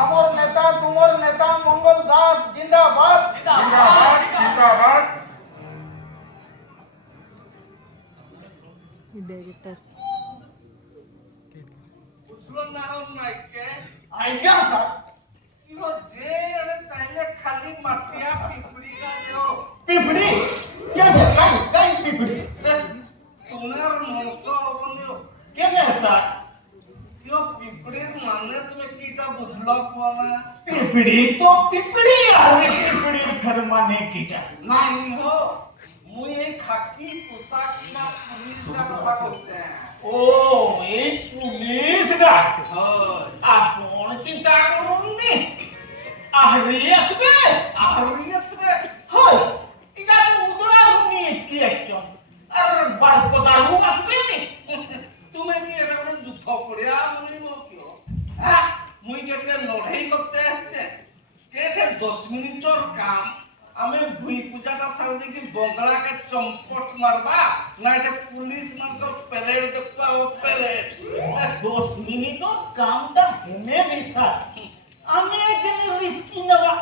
আমার নেতা তোমার নেতা মঙ্গল দাস জিন্দাবাদ জিন্দাবাদ জিন্দাবাদ। বুঝলো না নাইকে আজ্ঞা স্যার ইहो जे अरे चाहिले खाली माटिया पिपड़ी का देओ पिपड़ी क्या है काय पिपड़ी तुनार मौसो बनियो क्या है सर इहो पिपड़ी माने तुम्हें कीटा बुझलो कोना पिपड़ी तो पिपड़ी अरे पिपड़ी फिर माने कीटा नहीं हो मुई এই খাকি পোশাক না পুলিশ का কথা করছে ও এই পুলিশ দা হয় আপন চিন্তা করুন নি আহরি আসবে আহরিয়ত রে হয় এটা উদরা হুনি কি আসছন আর বারপদারু আসবে নি তুমি কি এরকম যুদ্ধ করিয়া বলিব কিও হ্যাঁ মুই কেটে লড়াই করতে আসছে কেটে 10 মিনিটর কাম আমি ভুই পূজাটা সারা দেখি বঙ্গলাকে চম্পট মারবা না এটা পুলিশ মানকর প্যারেড দেখবা ও প্যারেড 10 মিনিট কামটা হেনে বিছা আমি এখানে রিস্কি নেওয়া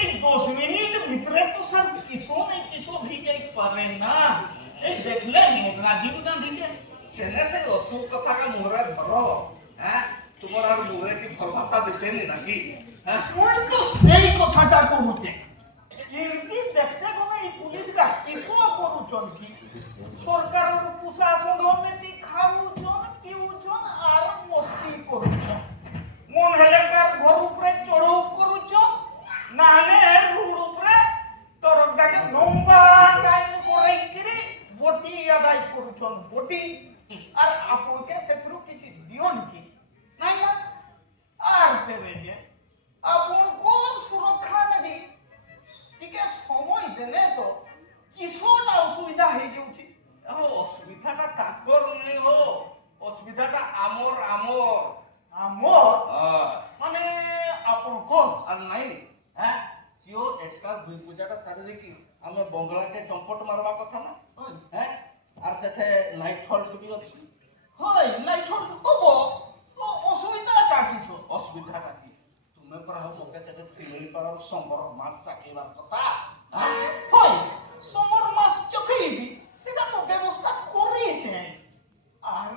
এই 10 মিনিট ভিতরে তো সব কিছু না কিছু ভিগে পারে না এই দেখলেন রাজীব গান্ধীকে কেনে সেই অসুখ কথাকে মোহরে ধরো হ্যাঁ তোমার আর মোহরে কি ভাল ভাষা দিতেনি নাকি হ্যাঁ ওই তো সেই কথাটা কহুছে কিন্তু দেখতে কোন এই পুলিশরা কিছু করুছন কি সরকারের প্রশাসন সমিতি খাউছন পিউছন আর মস্তি করুছন মন হেলে কার ঘর উপরে চড়াও করুছন না হলে রোড উপরে তরফটাকে লম্বা লাইন করাই করে বটি আদায় করুছন বটি আর আপনাকে সেটুকু কিছু দিওন কি নাই না আর দেবে যে আপন কোন সুরক্ষা নেবি টিকে সময় দেলে তো কিশোর অসুবিধা হয়ে যাচ্ছে ও অসুবিধাটা কাকর নেই হো অসুবিধাটা আমর আমার হ্যাঁ মানে আপন কোন আর নাই হ্যাঁ কিও একটা ভুই পূজাটা সারি দেখি আমি বঙ্গলাকে চম্পট মারবা কথা না হ্যাঁ আর সেঠে নাইট হল ছুটি আছে হয় লাইট হল হব অসুবিধা কাটিছো অসুবিধাটা কি তুমি পরা মোকে সেটা সিলেই পারার সম্বর মাছ চাকিবার কথা হয় সমর মাস চোখেই সেটা তো ব্যবস্থা করেছে আর